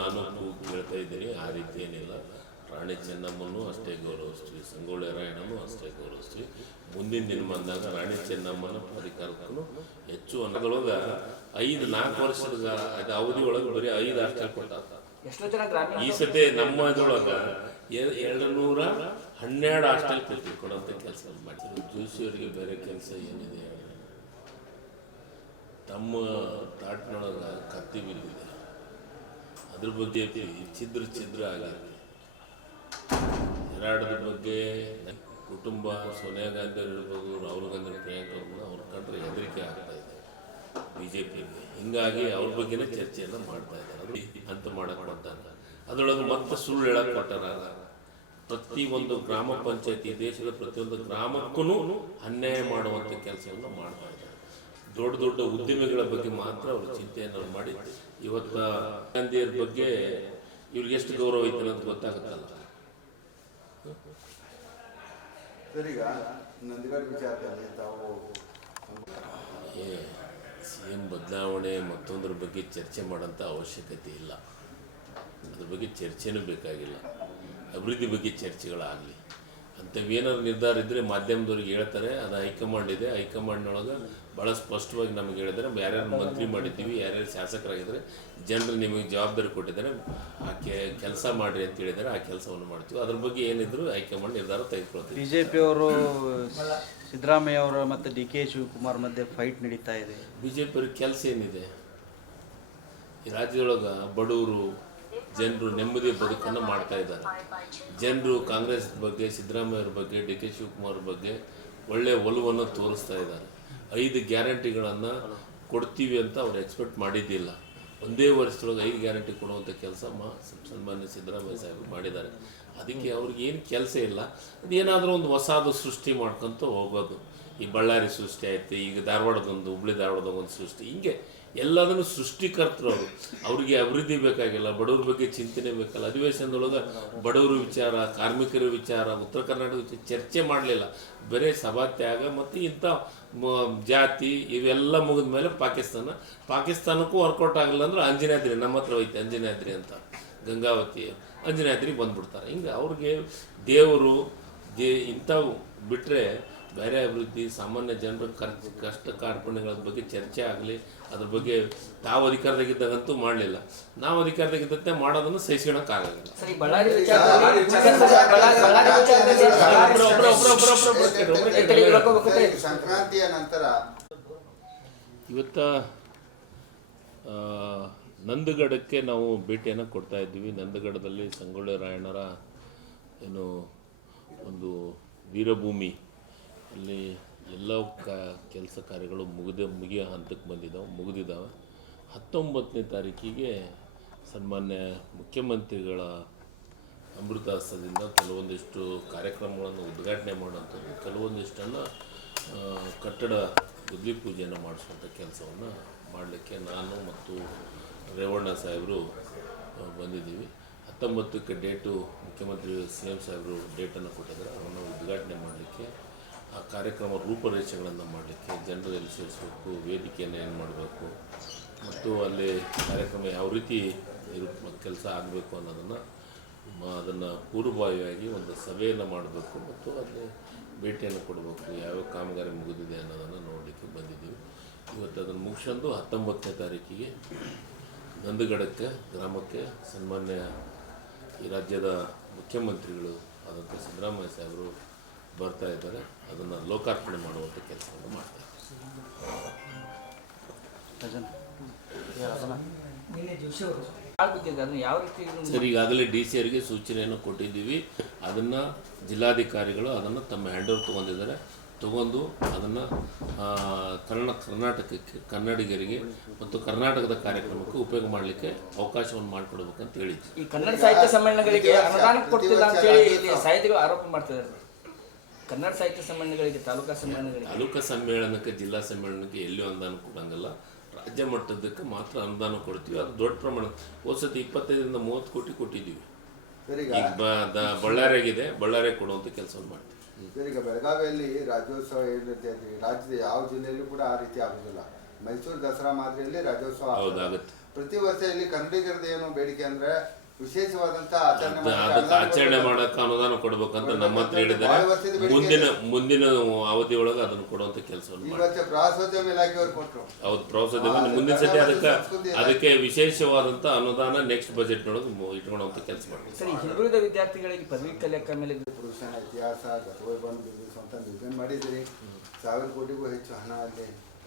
ನಾನು ಕೇಳ್ತಾ ಇದ್ದೀನಿ, ಆ ರೀತಿ ಏನಿಲ್ಲ. ರಾಣಿ ಚೆನ್ನಮ್ಮನೂ ಅಷ್ಟೇ ಗೌರವಿಸ್ತೀವಿ, ಸಂಗೊಳ್ಳಿ ರಾಯಣ್ಣನೂ ಅಷ್ಟೇ ಗ್ರಹಿಸ್ತೀವಿ. ಮುಂದಿನ ದಿನ ಬಂದಾಗ ರಾಣಿ ಚೆನ್ನಮ್ಮನ ಅಧಿಕಾರಕ್ಕೂ ಹೆಚ್ಚು ಅನ್ನೋದೊಳಗೆ 4 ವರ್ಷದ ಅವಧಿ ಒಳಗೆ ಬರೀ 5 ಹಾಸ್ಟೆಲ್ ಕೊಟ್ಟ. ಈ ಸತಿ ನಮ್ಮ ಇದ್ರೊಳಗೆ 212 ಹಾಸ್ಟೆಲ್ ಕೊಡೋಂಥ ಕೆಲಸ ಮಾಡ್ತಾರೆ. ಜೋಶಿಯವರಿಗೆ ಬೇರೆ ಕೆಲಸ ಏನಿದೆ? ತಮ್ಮ ತಾಟಿನೊಳಗೆ ಕತ್ತಿ ಬಿದ್ದಿದೆ, ಅದ್ರ ಬಗ್ಗೆ ಛಿದ್ರ ಆಗಿದೆ. ಹೆರಾಡದ ಬಗ್ಗೆ ಕುಟುಂಬ, ಸೋನಿಯಾ ಗಾಂಧಿ ಅವರು ಇರ್ಬೋದು, ರಾಹುಲ್ ಗಾಂಧಿ, ಪ್ರಿಯಾಂಕಾ ಅವ್ರ ಕಂಡ್ರೆ ಹೆದರಿಕೆ ಆಗ್ತಾ ಇದೆ BJPಗೆ. ಹಿಂಗಾಗಿ ಅವ್ರ ಬಗ್ಗೆನೇ ಚರ್ಚೆಯನ್ನು ಮಾಡ್ತಾ ಇದ್ದಾರೆ. ಅದು ಅಂತ ಮಾಡಕ್ಕೆ ಕೊಟ್ಟಾಗ ಅದರೊಳಗೆ ಮತ್ತೆ ಸುಳ್ಳು ಹೇಳಕ್ಕೆ ಕೊಟ್ಟಾರ. ಪ್ರತಿಯೊಂದು ಗ್ರಾಮ ಪಂಚಾಯತಿ, ದೇಶದ ಪ್ರತಿಯೊಂದು ಗ್ರಾಮಕ್ಕೂ ಅನ್ಯಾಯ ಮಾಡುವಂಥ ಕೆಲಸವನ್ನು ಮಾಡ್ತಾ ಇದ್ದಾರೆ. ದೊಡ್ಡ ಉದ್ಯಮಿಗಳ ಬಗ್ಗೆ ಮಾತ್ರ ಅವರು ಚಿಂತೆಯನ್ನು ಮಾಡಿ ಇವತ್ತು ಗಾಂಧಿಯರ ಬಗ್ಗೆ ಇವ್ರಿಗೆ ಎಷ್ಟು ಗೌರವ ಐತೆ ಅಂತ ಗೊತ್ತಾಗುತ್ತಲ್ಲ. CM ಬದಲಾವಣೆ ಮತ್ತೊಂದರ ಬಗ್ಗೆ ಚರ್ಚೆ ಮಾಡೋಂಥ ಅವಶ್ಯಕತೆ ಇಲ್ಲ. ಅದ್ರ ಬಗ್ಗೆ ಚರ್ಚೆನೂ ಬೇಕಾಗಿಲ್ಲ. ಅಭಿವೃದ್ಧಿ ಬಗ್ಗೆ ಚರ್ಚೆಗಳಾಗಲಿ ಅಂಥವೇನಾದ್ರು ನಿರ್ಧಾರ ಇದ್ದರೆ ಮಾಧ್ಯಮದವ್ರಿಗೆ ಹೇಳ್ತಾರೆ. ಅದು ಹೈಕಮಾಂಡ್ ಇದೆ, ಹೈಕಮಾಂಡ್ನೊಳಗೆ ಭಾಳ ಸ್ಪಷ್ಟವಾಗಿ ನಮಗೆ ಹೇಳಿದರೆ ಯಾರ್ಯಾರು ಮಂತ್ರಿ ಮಾಡಿದ್ದೀವಿ, ಯಾರ್ಯಾರು ಶಾಸಕರಾಗಿದ್ದಾರೆ, ಜನರು ನಿಮಗೆ ಜವಾಬ್ದಾರಿ ಕೊಟ್ಟಿದ್ದಾರೆ, ಆ ಕೆಲಸ ಮಾಡಿರಿ ಅಂತ ಹೇಳಿದರೆ ಆ ಕೆಲಸವನ್ನು ಮಾಡ್ತೀವಿ. ಅದ್ರ ಬಗ್ಗೆ ಏನಿದ್ರು ಹೈಕಮಾಂಡ್ ನಿರ್ಧಾರ ತೆಗೆದುಕೊಳ್ತೀವಿ. BJPಯವರು ಸಿದ್ದರಾಮಯ್ಯ ಅವರು ಮತ್ತು DK ಶಿವಕುಮಾರ್ ಮಧ್ಯೆ ಫೈಟ್ ನಡೀತಾ ಇದೆ. BJPಯವ್ರಿಗೆ ಕೆಲಸ ಏನಿದೆ? ಈ ರಾಜ್ಯದೊಳಗೆ ಬಡವರು ಜನರು ನೆಮ್ಮದಿಯ ಬದುಕನ್ನು ಮಾಡ್ತಾ ಇದ್ದಾರೆ. ಜನರು ಕಾಂಗ್ರೆಸ್ ಬಗ್ಗೆ, ಸಿದ್ದರಾಮಯ್ಯವ್ರ ಬಗ್ಗೆ, DK ಶಿವಕುಮಾರ್ ಬಗ್ಗೆ ಒಳ್ಳೆಯ ಒಲವನ್ನು ತೋರಿಸ್ತಾ ಇದ್ದಾರೆ. 5 ಗ್ಯಾರಂಟಿಗಳನ್ನು ಕೊಡ್ತೀವಿ ಅಂತ ಅವ್ರು ಎಕ್ಸ್ಪೆಕ್ಟ್ ಮಾಡಿದ್ದಿಲ್ಲ. ಒಂದೇ ವರ್ಷದೊಳಗೆ 5 ಗ್ಯಾರಂಟಿ ಕೊಡುವಂಥ ಕೆಲಸ ಸನ್ಮಾನ್ಯ ಸಿದ್ದರಾಮಯ್ಯ ಸಾಹೇಬರು ಮಾಡಿದ್ದಾರೆ. ಅದಕ್ಕೆ ಅವ್ರಿಗೆ ಏನು ಕೆಲಸ ಇಲ್ಲ. ಅದೇನಾದರೂ ಒಂದು ಹೊಸದು ಸೃಷ್ಟಿ ಮಾಡ್ಕೊತ ಹೋಗೋದು. ಈ ಬಳ್ಳಾರಿ ಸೃಷ್ಟಿ ಆಯ್ತು, ಈಗ ಧಾರವಾಡದೊಂದು, ಹುಬ್ಳಿ ಧಾರವಾಡದೊಂದು ಸೃಷ್ಟಿ, ಹಿಂಗೆ ಎಲ್ಲದನ್ನು ಸೃಷ್ಟಿಕರ್ತರು ಅವರು. ಅವ್ರಿಗೆ ಅಭಿವೃದ್ಧಿ ಬೇಕಾಗಿಲ್ಲ, ಬಡವ್ರ ಬಗ್ಗೆ ಚಿಂತನೆ ಬೇಕಲ್ಲ. ಅಧಿವೇಶನದೊಳಗೆ ಬಡವರ ವಿಚಾರ, ಕಾರ್ಮಿಕರ ವಿಚಾರ, ಉತ್ತರ ಕರ್ನಾಟಕ ವಿಚಾರ ಚರ್ಚೆ ಮಾಡಲಿಲ್ಲ. ಬರೀ ಸಭಾತ್ಯಾಗ ಮತ್ತು ಇಂಥ ಜಾತಿ ಇವೆಲ್ಲ ಮುಗಿದ ಮೇಲೆ ಪಾಕಿಸ್ತಾನಕ್ಕೂ ವರ್ಕೌಟ್ ಆಗಲ್ಲ ಅಂದ್ರೆ ಅಂಜನಾದ್ರಿ ನಮ್ಮ ಹತ್ರ ಐತೆ, ಅಂಜನಾದ್ರಿ ಅಂತ ಗಂಗಾವತಿ ಅಂಜನಾದ್ರಿಗೆ ಬಂದ್ಬಿಡ್ತಾರೆ. ಹಿಂಗೆ ಅವ್ರಿಗೆ ದೇವರು ಇಂಥವು ಬಿಟ್ಟರೆ ಬೇರೆ ಅಭಿವೃದ್ಧಿ, ಸಾಮಾನ್ಯ ಜನರ ಕಷ್ಟ ಕಾರ್ಪಣ್ಯಗಳ ಬಗ್ಗೆ ಚರ್ಚೆ ಆಗಲಿ, ಅದ್ರ ಬಗ್ಗೆ ತಾವು ಅಧಿಕಾರದಾಗಿದ್ದಾಗಂತೂ ಮಾಡಲಿಲ್ಲ. ನಾವು ಅಧಿಕಾರದಾಗಿದ್ದಂತೆ ಮಾಡೋದನ್ನು ಸಹಿಸ್ಕೊಳಕ್ಕಾಗಲ್ಲ. ಸಂಕ್ರಾಂತಿಯ ನಂತರ ಇವತ್ತ ನಂದಗಡಕ್ಕೆ ನಾವು ಭೇಟಿಯನ್ನು ಕೊಡ್ತಾ ಇದ್ದೀವಿ. ನಂದಗಡದಲ್ಲಿ ಸಂಗೊಳ್ಳಿ ರಾಯಣ್ಣರ ಏನು ಒಂದು ವೀರಭೂಮಿ, ಅಲ್ಲಿ ಎಲ್ಲ ಕೆಲಸ ಕಾರ್ಯಗಳು ಮುಗಿಯೋ ಹಂತಕ್ಕೆ ಮುಗಿದಿದ್ದಾವೆ. 19ನೇ ತಾರೀಕಿಗೆ ಸನ್ಮಾನ್ಯ ಮುಖ್ಯಮಂತ್ರಿಗಳ ಅಮೃತಾಸ್ತ್ರದಿಂದ ಕೆಲವೊಂದಿಷ್ಟು ಕಾರ್ಯಕ್ರಮಗಳನ್ನು ಉದ್ಘಾಟನೆ ಮಾಡುವಂಥದ್ದು, ಕೆಲವೊಂದಿಷ್ಟನ್ನು ಕಟ್ಟಡ ಬುದ್ಧಿ ಪೂಜೆಯನ್ನು ಮಾಡಿಸುವಂಥ ಕೆಲಸವನ್ನು ಮಾಡಲಿಕ್ಕೆ ನಾನು ಮತ್ತು ರೇವಣ್ಣ ಸಾಹೇಬರು ಬಂದಿದ್ದೀವಿ. 19ಕ್ಕೆ ಡೇಟು ಮುಖ್ಯಮಂತ್ರಿ CM ಸಾಹೇಬರು ಡೇಟನ್ನು ಕೊಟ್ಟಿದ್ದಾರೆ. ಅವನ್ನ ಉದ್ಘಾಟನೆ ಮಾಡಲಿಕ್ಕೆ, ಆ ಕಾರ್ಯಕ್ರಮ ರೂಪರೇಷೆಗಳನ್ನು ಮಾಡಲಿಕ್ಕೆ, ಜನರಲ್ಲಿ ಸೇರಿಸಬೇಕು, ವೇದಿಕೆಯನ್ನು ಏನು ಮಾಡಬೇಕು ಮತ್ತು ಅಲ್ಲಿ ಕಾರ್ಯಕ್ರಮ ಯಾವ ರೀತಿ ಕೆಲಸ ಆಗಬೇಕು ಅದನ್ನು ಪೂರ್ವಭಾವಿಯಾಗಿ ಒಂದು ಸಭೆಯನ್ನು ಮಾಡಬೇಕು ಮತ್ತು ಅಲ್ಲಿ ಭೇಟಿಯನ್ನು ಕೊಡಬೇಕು, ಯಾವ ಕಾಮಗಾರಿ ಮುಗಿದಿದೆ ಅನ್ನೋದನ್ನು ನೋಡಲಿಕ್ಕೆ ಬಂದಿದ್ದೀವಿ. ಇವತ್ತು ಅದನ್ನು ಮುಗಿಸ್ಕೊಂಡು 19ನೇ ತಾರೀಕಿಗೆ ನಂದಗಡಕ್ಕೆ ಗ್ರಾಮಕ್ಕೆ ಸನ್ಮಾನ್ಯ ಈ ರಾಜ್ಯದ ಮುಖ್ಯಮಂತ್ರಿಗಳು ಆದಂಥ ಸಿದ್ದರಾಮಯ್ಯ ಸಾಹೇಬರು ಬರ್ತಾ ಇದ್ದಾರೆ. ಅದನ್ನು ಲೋಕಾರ್ಪಣೆ ಮಾಡುವಂಥ ಕೆಲಸವನ್ನು ಮಾಡ್ತಾ ಸರ್, ಈಗಾಗಲೇ DC ಅವರಿಗೆ ಸೂಚನೆಯನ್ನು ಕೊಟ್ಟಿದ್ದೀವಿ. ಅದನ್ನು ಜಿಲ್ಲಾಧಿಕಾರಿಗಳು ಅದನ್ನು ತಮ್ಮ ಹ್ಯಾಂಡೋವರ್ ತೊಗೊಂಡಿದ್ದಾರೆ. ತಗೊಂಡು ಅದನ್ನು ಕರ್ನಾಟಕಕ್ಕೆ, ಕನ್ನಡಿಗರಿಗೆ ಮತ್ತು ಕರ್ನಾಟಕದ ಕಾರ್ಯಕ್ರಮಕ್ಕೆ ಉಪಯೋಗ ಮಾಡಲಿಕ್ಕೆ ಅವಕಾಶವನ್ನು ಮಾಡಿಕೊಡ್ಬೇಕಂತ ಹೇಳಿದ್ವಿ. ಈ ಕನ್ನಡ ಸಾಹಿತ್ಯ ಸಮ್ಮೇಳನಗಳಿಗೆ ಅನುದಾನ ಕೊಡ್ತಿಲ್ಲ ಅಂತೇಳಿ ಸಾಹಿತಿಗಳು ಆರೋಪ ಮಾಡ್ತಿದ್ದಾರೆ. ಕನ್ನಡ ಸಾಹಿತ್ಯ ಸಮ್ಮೇಳನಗಳಿಗೆ, ತಾಲೂಕಾ ಸಮ್ಮೇಳನಕ್ಕೆ, ಜಿಲ್ಲಾ ಸಮ್ಮೇಳನಕ್ಕೆ ಎಲ್ಲಿಯೂ ಅನುದಾನ ಕೊಡಂಗಿಲ್ಲ. ರಾಜ್ಯ ಮಟ್ಟದಕ್ಕೆ ಮಾತ್ರ ಅನುದಾನ ಕೊಡ್ತೀವಿ. ಅದು ದೊಡ್ಡ ಪ್ರಮಾಣ. ಹೋದ್ಸತಿ 25ರಿಂದ 30 ಕೋಟಿ ಕೊಟ್ಟಿದ್ದೀವಿ. ಈಗ ಬಳ್ಳಾರಿಯಾಗಿದೆ, ಬಳ್ಳಾರಿಗೆ ಕೊಡುವಂಥ ಕೆಲಸವನ್ನು ಮಾಡ್ತೀವಿ. ಈಗ ಬೆಳಗಾವಿಯಲ್ಲಿ ರಾಜ್ಯೋತ್ಸವ ಏನಿರುತ್ತೆ, ರಾಜ್ಯದ ಯಾವ ಜಿಲ್ಲೆಯಲ್ಲೂ ಕೂಡ ಆ ರೀತಿ ಆಗೋದಿಲ್ಲ. ಮೈಸೂರು ದಸರಾ ಮಾದರಿಯಲ್ಲಿ ರಾಜ್ಯೋತ್ಸವ ಹೌದಾಗುತ್ತೆ. ಪ್ರತಿ ವರ್ಷ ಇಲ್ಲಿ ಕನ್ನಡಿಗರದ್ದು ಏನು ಬೇಡಿಕೆ ಅಂದ್ರೆ ವಿಶೇಷವಾದಂತ ಆಚರಣೆ ಅದಕ್ಕೆ ಆಚರಣೆ ಮಾಡಕ್ಕೆ ಅನುದಾನ ಕೊಡ್ಬೇಕಂತ ನಮ್ಮ ಹತ್ರ ಹೇಳಿದ್ದಾರೆ. ಮುಂದಿನ ಅವಧಿಯೊಳಗೆ ಅದನ್ನು ಕೊಡುವಂತ ಕೆಲಸವನ್ನು ಈ ವರ್ಷ ಪ್ರವಾಸೋದ್ಯಮ ಇಲಾಖೆಯವರು ಕೊಟ್ಟರು. ಹೌದು, ಪ್ರವಾಸೋದ್ಯಮ ಮುಂದಿನ ಸತಿ ಅದಕ್ಕೆ ವಿಶೇಷವಾದಂತ ಅನುದಾನ ನೆಕ್ಸ್ಟ್ ಬಜೆಟ್ ನೊಳಗೆ ಇಟ್ಕೊಳ್ಳುವಂತ ಕೆಲಸ ಮಾಡ್ತೀವಿ. ಸರ್, ಹಿಂದುಳಿದ ವಿದ್ಯಾರ್ಥಿಗಳಿಗೆ ಪದವಿ ಕಲಿಯಕ್ಕ ಮೇಲೆ ಪುರುಷನ ಇತಿಹಾಸ ಗತವೈಭವ ಬಿಡಿಸುವಂತ ನಿರ್ಣಯ ಮಾಡಿದಿರಿ. 1000 ಕೋಟಿಗೂ ಹೆಚ್ಚು ಹಣ ಅಲ್ಲಿ.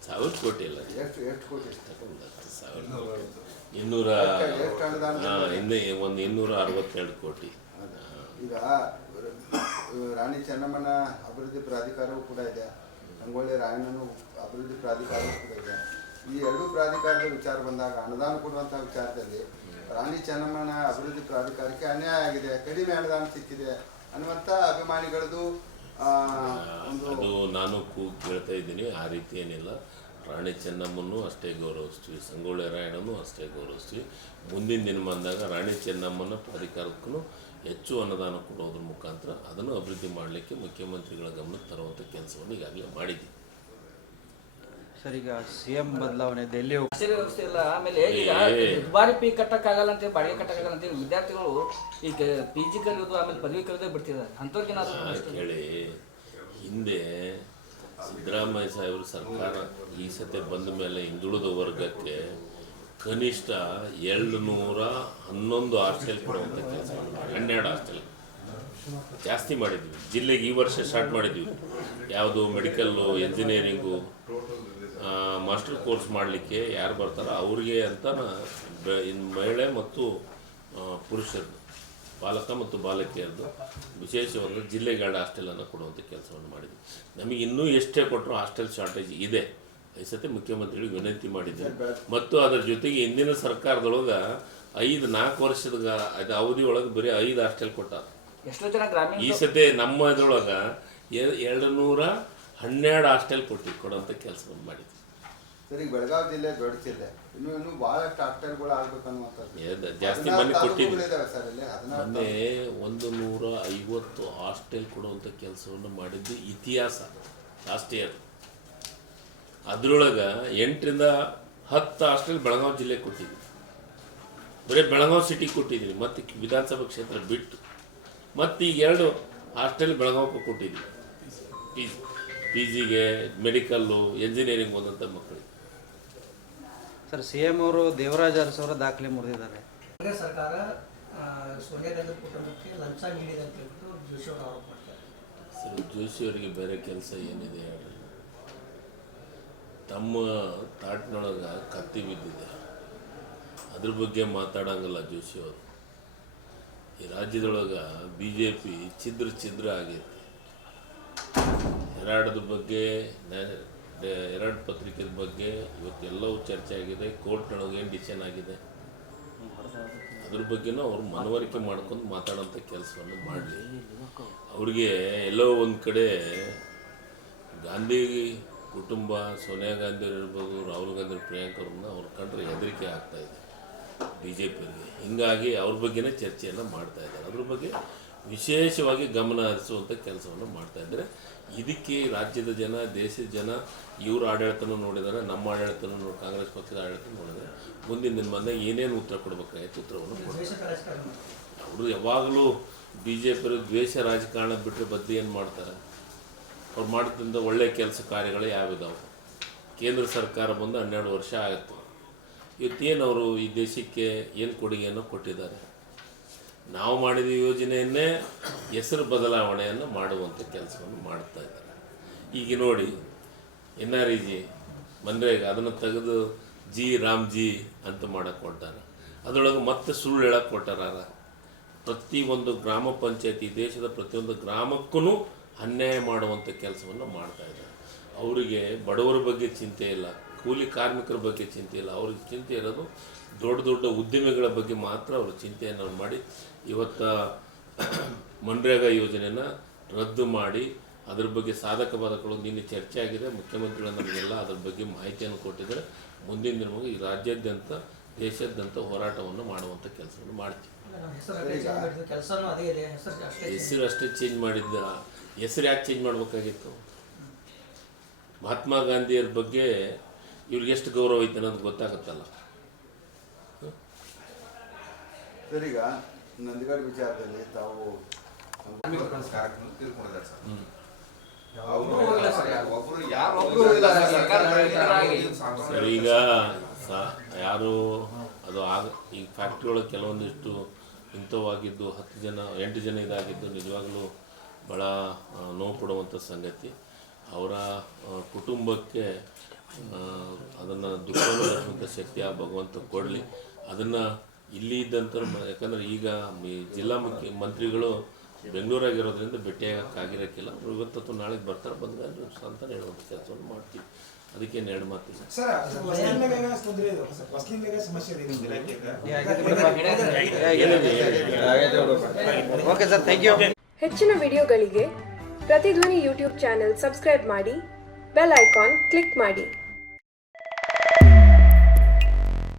1000 ಕೋಟಿ ಇಲ್ಲ, ಎಷ್ಟು ಕೋಟಿ? 262 ಕೋಟಿ. ಈಗ ರಾಣಿ ಚೆನ್ನಮ್ಮನ ಅಭಿವೃದ್ಧಿ ಪ್ರಾಧಿಕಾರವೂ ಕೂಡ ಇದೆ, ಸಂಗೊಳ್ಳಿ ರಾಯಣ್ಣನ ಅಭಿವೃದ್ಧಿ ಪ್ರಾಧಿಕಾರವೂ ಕೂಡ ಇದೆ. ಈ ಎರಡೂ ಪ್ರಾಧಿಕಾರದ ವಿಚಾರ ಬಂದಾಗ ಅನುದಾನ ಕೊಡುವಂಥ ವಿಚಾರದಲ್ಲಿ ರಾಣಿ ಚೆನ್ನಮ್ಮನ ಅಭಿವೃದ್ಧಿ ಪ್ರಾಧಿಕಾರಕ್ಕೆ ಅನ್ಯಾಯ ಆಗಿದೆ, ಕಡಿಮೆ ಅನುದಾನ ಸಿಕ್ಕಿದೆ ಅನ್ನುವಂಥ ಅಭಿಮಾನಿಗಳದ್ದು ಅದು ನಾನು ಕೇಳ್ತಾ ಇದ್ದೀನಿ. ಆ ರೀತಿ ಏನಿಲ್ಲ. ರಾಣಿ ಚೆನ್ನಮ್ಮನ್ನು ಅಷ್ಟೇ ಗೌರವಿಸ್ತೀವಿ, ಸಂಗೊಳ್ಳಿ ರಾಯಣ್ಣನೂ ಅಷ್ಟೇ ಗೌರವಿಸ್ತೀವಿ. ಮುಂದಿನ ದಿನ ಬಂದಾಗ ರಾಣಿ ಚೆನ್ನಮ್ಮನ ಪ್ರಾಧಿಕಾರಕ್ಕೂ ಹೆಚ್ಚು ಅನುದಾನ ಕೊಡೋದ್ರ ಮುಖಾಂತರ ಅದನ್ನು ಅಭಿವೃದ್ಧಿ ಮಾಡಲಿಕ್ಕೆ ಮುಖ್ಯಮಂತ್ರಿಗಳ ಗಮನಕ್ಕೆ ತರುವಂಥ ಕೆಲಸವನ್ನು ಈಗಾಗಲೇ ಮಾಡಿದ್ದೀವಿ. ಸರ್, ಈಗ CM ಬದಲಾವಣೆ, ದೆಹಲಿ ವ್ಯವಸ್ಥೆ ಇಲ್ಲ. ಆಮೇಲೆ ಈಗ ದುಬಾರಿ ಫೀ ಕಟ್ಟಕ್ಕಾಗಲ್ಲ ಅಂತ, ಬಾಡಿಗೆ ಕಟ್ಟಕ್ಕಾಗಲ್ಲ ಅಂತ ವಿದ್ಯಾರ್ಥಿಗಳು ಈಗ PG ಕಲಿಯೋದು ಆಮೇಲೆ ಪದವಿ ಕಲಿಯೋದೇ ಬಿಡ್ತಿದ್ದಾರೆ. ಅಂಥವ್ರಿಗೆ ಹೇಳಿ, ಹಿಂದೆ ಸಿದ್ದರಾಮಯ್ಯ ಸಾಹೇಬರು ಸರ್ಕಾರ ಈ ಸತಿ ಬಂದ ಮೇಲೆ ಹಿಂದುಳಿದ ವರ್ಗಕ್ಕೆ ಕನಿಷ್ಠ 211 ಹಾಸ್ಟೆಲ್ ಕೊಡುವಂಥ ಕೆಲಸ ಮಾಡಿದ್ವಿ. 12 ಹಾಸ್ಟೆಲ್ ಜಾಸ್ತಿ ಮಾಡಿದ್ವಿ. ಜಿಲ್ಲೆಗೆ ಈ ವರ್ಷ ಸ್ಟಾರ್ಟ್ ಮಾಡಿದ್ವಿ. ಯಾವುದು ಮೆಡಿಕಲ್ಲು, ಇಂಜಿನಿಯರಿಂಗು, ಮಾಸ್ಟರ್ ಕೋರ್ಸ್ ಮಾಡಲಿಕ್ಕೆ ಯಾರು ಬರ್ತಾರೋ ಅವ್ರಿಗೆ ಅಂತ ಮಹಿಳೆ ಮತ್ತು ಪುರುಷರದ್ದು, ಬಾಲಕ ಮತ್ತು ಬಾಲಕಿಯರದು ವಿಶೇಷವಾದ ಜಿಲ್ಲೆಗೆ 2 ಹಾಸ್ಟೆಲನ್ನು ಕೊಡುವಂಥ ಕೆಲಸವನ್ನು ಮಾಡಿದ್ವಿ. ನಮಗೆ ಇನ್ನೂ ಎಷ್ಟೇ ಕೊಟ್ಟರು ಹಾಸ್ಟೆಲ್ ಶಾರ್ಟೇಜ್ ಇದೆ. ಈ ಸತಿ ಮುಖ್ಯಮಂತ್ರಿಗಳಿಗೆ ವಿನಂತಿ ಮಾಡಿದ್ವಿ. ಮತ್ತು ಅದರ ಜೊತೆಗೆ ಹಿಂದಿನ ಸರ್ಕಾರದೊಳಗೆ 4 ವರ್ಷದ ಅವಧಿ ಒಳಗೆ ಬರೀ 5 ಹಾಸ್ಟೆಲ್ ಕೊಟ್ಟಾರ. ಎಷ್ಟೋ ಜನ ಗ್ರಾಮೀಣ ಈ ಸತಿ ನಮ್ಮ ಇದ್ರೊಳಗೆ 212 ಹಾಸ್ಟೆಲ್ ಕೊಡುವಂಥ ಕೆಲಸವನ್ನು ಮಾಡಿದ್ವಿ. ಸರ್, ಈಗ ಬೆಳಗಾವಿ ಜಿಲ್ಲೆ ದೊಡ್ಡ ಜಿಲ್ಲೆ, ಇನ್ನೂ ಬಹಳಷ್ಟು ಹಾಸ್ಟೆಲ್ಗಳು ಆಗ್ಬೇಕನ್ನುವಂಥದ್ದು ಜಾಸ್ತಿ ಮನೆ ಕೊಟ್ಟಿದ್ವಿ. ಸರ್, ಇಲ್ಲಿ ಮೊನ್ನೆ 150 ಹಾಸ್ಟೆಲ್ ಕೊಡುವಂಥ ಕೆಲಸವನ್ನು ಮಾಡಿದ್ದು ಇತಿಹಾಸ ಲಾಸ್ಟ್ ಇಯರ್. ಅದರೊಳಗೆ 8 ರಿಂದ 10 ಹಾಸ್ಟೆಲ್ ಬೆಳಗಾವಿ ಜಿಲ್ಲೆಗೆ ಕೊಟ್ಟಿದ್ವಿ. ಬರೀ ಬೆಳಗಾವಿ ಸಿಟಿಗೆ ಕೊಟ್ಟಿದ್ವಿ, ಮತ್ತು ವಿಧಾನಸಭಾ ಕ್ಷೇತ್ರ ಬಿಟ್ಟು. ಮತ್ತು ಈಗ 2 ಹಾಸ್ಟೆಲ್ ಬೆಳಗಾವಿಗೆ ಕೊಟ್ಟಿದ್ವಿ. PGಗೆ, ಮೆಡಿಕಲ್ಲು, ಇಂಜಿನಿಯರಿಂಗ್ ಓದಂಥ ಮಕ್ಕಳಿಗೆ. ಸರ್, CM ಅವರು ದೇವರಾಜ ಅರಸು ಅವರ ದಾಖಲೆ ಮುರಿದಿದ್ದಾರೆ. ಕಾಂಗ್ರೆಸ್ ಸರ್ಕಾರ ಸೋನಿಯಾ ಗಾಂಧಿ ಕುಟುಂಬಕ್ಕೆ ಲಂಚ ನೀಡಿದೆ ಅಂತ ಹೇಳ್ಬಿಟ್ಟು ಜೋಶಿ ಅವರು ಆರೋಪ ಮಾಡ್ತಾರೆ. ಸರ್, ಜೋಶಿ ಅವರಿಗೆ ಬೇರೆ ಕೆಲಸ ಏನಿದೆ ಹೇಳ್ರಿ? ತಮ್ಮ ತಾಟ್ನೊಳಗೆ ಕತ್ತಿ ಬಿದ್ದಿದೆ, ಅದ್ರ ಬಗ್ಗೆ ಮಾತಾಡಂಗಿಲ್ಲ ಜೋಶಿ ಅವರು. ಈ ರಾಜ್ಯದೊಳಗೆ BJP ಛಿದ್ರ ಆಗೈತಿ. ಹೆರಾಡದ ಬಗ್ಗೆ, ಹೆರಾಡ್ ಪತ್ರಿಕೆ ಬಗ್ಗೆ ಇವತ್ತೆಲ್ಲವೂ ಚರ್ಚೆ ಆಗಿದೆ. ಕೋರ್ಟ್ನೊಳಗೆ ಏನು ಡಿಸಿಷನ್ ಆಗಿದೆ ಅದ್ರ ಬಗ್ಗೆನೂ ಅವ್ರು ಮನವರಿಕೆ ಮಾಡ್ಕೊಂಡು ಮಾತಾಡೋಂಥ ಕೆಲಸವನ್ನು ಮಾಡಲಿ. ಅವ್ರಿಗೆ ಎಲ್ಲೋ ಒಂದು ಕಡೆ ಗಾಂಧಿ ಕುಟುಂಬ, ಸೋನಿಯಾ ಗಾಂಧಿ ಇರ್ಬೋದು, ರಾಹುಲ್ ಗಾಂಧಿ, ಪ್ರಿಯಾಂಕಾ ಅವ್ರನ್ನ ಅವ್ರ ಕಂಡ್ರೆ ಹೆದರಿಕೆ ಆಗ್ತಾಯಿದೆ BJPಯವರಿಗೆ. ಹೀಗಾಗಿ ಅವ್ರ ಬಗ್ಗೆನೇ ಚರ್ಚೆಯನ್ನು ಮಾಡ್ತಾಯಿದ್ದಾರೆ. ಅದ್ರ ಬಗ್ಗೆ ವಿಶೇಷವಾಗಿ ಗಮನ ಹರಿಸುವಂಥ ಕೆಲಸವನ್ನು ಮಾಡ್ತಾಯಿದ್ದಾರೆ. ಇದಕ್ಕೆ ರಾಜ್ಯದ ಜನ, ದೇಶದ ಜನ ಇವ್ರ ಆಡಳಿತನೂ ನೋಡಿದ್ದಾರೆ, ನಮ್ಮ ಆಡಳಿತನೂ ಕಾಂಗ್ರೆಸ್ ಪಕ್ಷದ ಆಡಳಿತ ನೋಡಿದ್ದಾರೆ. ಮುಂದಿನ ದಿನ ಬಂದಾಗ ಏನೇನು ಉತ್ತರ ಕೊಡಬೇಕಾಗಿತ್ತು ಉತ್ತರವನ್ನು ಕೊಡ್ತಾರೆ. ಅವರು ಯಾವಾಗಲೂ BJP ದ್ವೇಷ ರಾಜಕಾರಣ ಬಿಟ್ಟರೆ ಬದಲು ಏನು ಮಾಡ್ತಾರೆ? ಅವ್ರು ಮಾಡೋದ್ರಿಂದ ಒಳ್ಳೆಯ ಕೆಲಸ ಕಾರ್ಯಗಳು ಯಾವಿದಾವೆ? ಕೇಂದ್ರ ಸರ್ಕಾರ ಬಂದು 12 ವರ್ಷ ಆಯಿತು. ಇವತ್ತೇನು ಅವರು ಈ ದೇಶಕ್ಕೆ ಏನು ಕೊಡುಗೆಯನ್ನು ಕೊಟ್ಟಿದ್ದಾರೆ? ನಾವು ಮಾಡಿದ ಯೋಜನೆಯನ್ನೇ ಹೆಸರು ಬದಲಾವಣೆಯನ್ನು ಮಾಡುವಂಥ ಕೆಲಸವನ್ನು ಮಾಡ್ತಾ ಇದ್ದಾರೆ. ಈಗ ನೋಡಿ, NREG, ಮನ್ರೇಗ ಅದನ್ನು ತೆಗೆದು ರಾಮ್ಜಿ ಅಂತ ಮಾಡಕ್ಕೆ ಕೊಟ್ಟಾರೆ. ಅದರೊಳಗೆ ಮತ್ತೆ ಸುಳ್ಳು ಹೇಳಕ್ಕೆ ಕೊಟ್ಟಾರ. ಪ್ರತಿಯೊಂದು ಗ್ರಾಮ ಪಂಚಾಯತಿ, ದೇಶದ ಪ್ರತಿಯೊಂದು ಗ್ರಾಮಕ್ಕೂ ಅನ್ಯಾಯ ಮಾಡುವಂಥ ಕೆಲಸವನ್ನು ಮಾಡ್ತಾ ಇದ್ದಾರೆ. ಅವರಿಗೆ ಬಡವರ ಬಗ್ಗೆ ಚಿಂತೆ ಇಲ್ಲ, ಕೂಲಿ ಕಾರ್ಮಿಕರ ಬಗ್ಗೆ ಚಿಂತೆ ಇಲ್ಲ. ಅವ್ರಿಗೆ ಚಿಂತೆ ಇರೋದು ದೊಡ್ಡ ಉದ್ಯಮಿಗಳ ಬಗ್ಗೆ ಮಾತ್ರ ಅವರು ಚಿಂತೆಯನ್ನು ಮಾಡಿ ಇವತ್ತು ಮನ್ರೇಗಾ ಯೋಜನೆಯನ್ನು ರದ್ದು ಮಾಡಿ ಅದ್ರ ಬಗ್ಗೆ ಸಾಧಕ ಬಾಧಕಗಳು ನಿನ್ನೆ ಚರ್ಚೆ ಆಗಿದೆ. ಮುಖ್ಯಮಂತ್ರಿಗಳು ನಮಗೆಲ್ಲ ಅದ್ರ ಬಗ್ಗೆ ಮಾಹಿತಿಯನ್ನು ಕೊಟ್ಟಿದ್ದಾರೆ. ಮುಂದಿನ ದಿನವಾಗಿ ಈ ರಾಜ್ಯಾದ್ಯಂತ, ದೇಶಾದ್ಯಂತ ಹೋರಾಟವನ್ನು ಮಾಡುವಂಥ ಕೆಲಸವನ್ನು ಮಾಡ್ತೀವಿ. ಹೆಸರು ಅಷ್ಟೇ ಚೇಂಜ್ ಮಾಡಿದ್ದ. ಹೆಸರು ಯಾಕೆ ಚೇಂಜ್ ಮಾಡಬೇಕಾಗಿತ್ತು? ಮಹಾತ್ಮ ಗಾಂಧಿಯರ ಬಗ್ಗೆ ಇವ್ರಿಗೆ ಎಷ್ಟು ಗೌರವ ಐತೆ ಅನ್ನೋದು ಗೊತ್ತಾಗುತ್ತಲ್ಲ. ಸರ್ ಈಗ ನಂದಿಗಡ್ ವಿಚಾರದಲ್ಲಿ ತಾವು ಸರ್ ಈಗ ಯಾರು ಅದು ಈಗ ಫ್ಯಾಕ್ಟ್ರಿ ಒಳಗೆ ಕೆಲವೊಂದಿಷ್ಟು ಇಂಥವಾಗಿದ್ದು 10 ಜನ 8 ಜನ ಇದಾಗಿದ್ದು ನಿಜವಾಗ್ಲೂ ಭಾಳ ನೋವು ಪಡುವಂಥ ಸಂಗತಿ. ಅವರ ಕುಟುಂಬಕ್ಕೆ ಅದನ್ನು ದುಃಖವನ್ನು ಬರುವಂಥ ಶಕ್ತಿ ಆ ಭಗವಂತ ಕೊಡಲಿ. ಅದನ್ನು ಇಲ್ಲಿ ಇದ್ದಂಥವ್ರು ಯಾಕಂದರೆ ಈಗ ಜಿಲ್ಲಾ ಮಂತ್ರಿಗಳು ಬೆಂಗಳೂರಾಗಿರೋದ್ರಿಂದ ಭೇಟಿಯಾಗಕ್ಕಾಗಿರೋಕ್ಕಿಲ್ಲ. ಇವತ್ತು ಅಥವಾ ನಾಳೆಗೆ ಬರ್ತಾರೆ, ಬಂದರೆ ಅಂತ ಹೇಳುವಂಥ ಕೆಲಸವನ್ನು ಮಾಡ್ತೀವಿ. ಅದಕ್ಕೇನು 2 ಮಾತು ಓಕೆ ಸರ್, ಥ್ಯಾಂಕ್ ಯು. ಹೆಚ್ಚಿನ ವಿಡಿಯೋಗಳಿಗೆ ಪ್ರತಿಧ್ವನಿ ಯೂಟ್ಯೂಬ್ ಚಾನೆಲ್ ಸಬ್ಸ್ಕ್ರೈಬ್ ಮಾಡಿ, ಬೆಲ್ ಐಕಾನ್ ಕ್ಲಿಕ್ ಮಾಡಿ.